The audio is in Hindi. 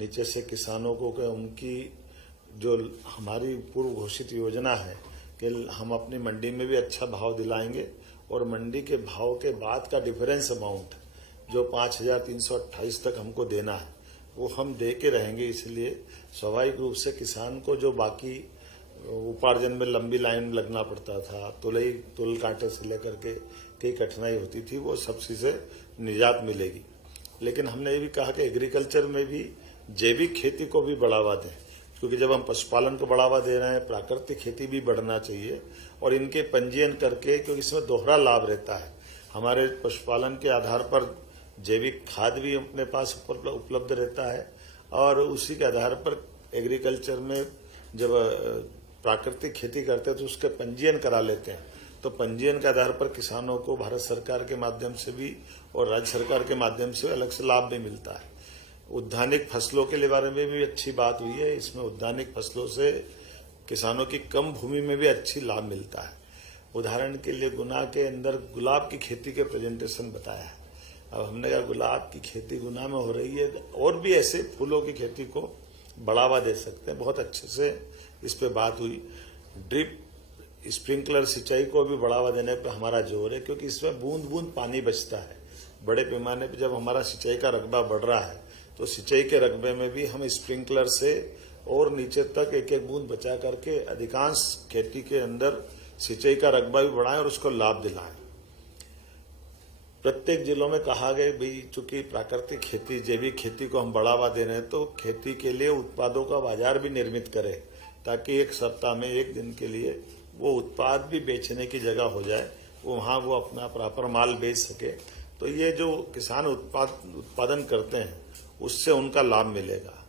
नीचे से किसानों को कि उनकी जो हमारी पूर्व घोषित योजना है कि हम अपनी मंडी में भी अच्छा भाव दिलाएंगे और मंडी के भाव के बाद का डिफरेंस अमाउंट जो 5,328 तक हमको देना है वो हम दे के रहेंगे। इसलिए स्वाभाविक रूप से किसान को जो बाकी उपार्जन में लंबी लाइन लगना पड़ता था, तुल कांटे से लेकर के कई कठिनाई होती थी, वो सब से निजात मिलेगी। लेकिन हमने ये भी कहा कि एग्रीकल्चर में भी जैविक खेती को भी बढ़ावा दें, क्योंकि जब हम पशुपालन को बढ़ावा दे रहे हैं प्राकृतिक खेती भी बढ़ना चाहिए और इनके पंजीयन करके, क्योंकि इसमें दोहरा लाभ रहता है। हमारे पशुपालन के आधार पर जैविक खाद भी अपने पास उपलब्ध रहता है और उसी के आधार पर एग्रीकल्चर में जब प्राकृतिक खेती करते हैं तो उसके पंजीयन करा लेते हैं। तो पंजीयन के आधार पर किसानों को भारत सरकार के माध्यम से भी और राज्य सरकार के माध्यम से अलग से लाभ भी मिलता है। उद्यानिक फसलों के बारे में भी अच्छी बात हुई है। इसमें उद्यानिक फसलों से किसानों की कम भूमि में भी अच्छी लाभ मिलता है। उदाहरण के लिए गुना के अंदर गुलाब की खेती के प्रेजेंटेशन बताया है। अब हमने कहा गुलाब की खेती गुना में हो रही है, और भी ऐसे फूलों की खेती को बढ़ावा दे सकते हैं। बहुत अच्छे से इस पे बात हुई। ड्रिप स्प्रिंकलर सिंचाई को भी बढ़ावा देने पे हमारा जोर है, क्योंकि इसमें बूंद बूंद पानी बचता है। बड़े पैमाने पे जब हमारा सिंचाई का रकबा बढ़ रहा है तो सिंचाई के रकबे में भी हम स्प्रिंकलर से और नीचे तक एक एक बूंद बचा करके अधिकांश खेती के अंदर सिंचाई का रकबा भी बढ़ाएं और उसको लाभ दिलाएं। प्रत्येक जिलों में कहा गया भाई, चूंकि प्राकृतिक खेती जैविक खेती को हम बढ़ावा दे रहे हैं तो खेती के लिए उत्पादों का बाजार भी निर्मित करें, ताकि एक सप्ताह में एक दिन के लिए वो उत्पाद भी बेचने की जगह हो जाए, वहां वो अपना प्रॉपर माल बेच सके। तो ये जो किसान उत्पादन करते हैं उससे उनका लाभ मिलेगा।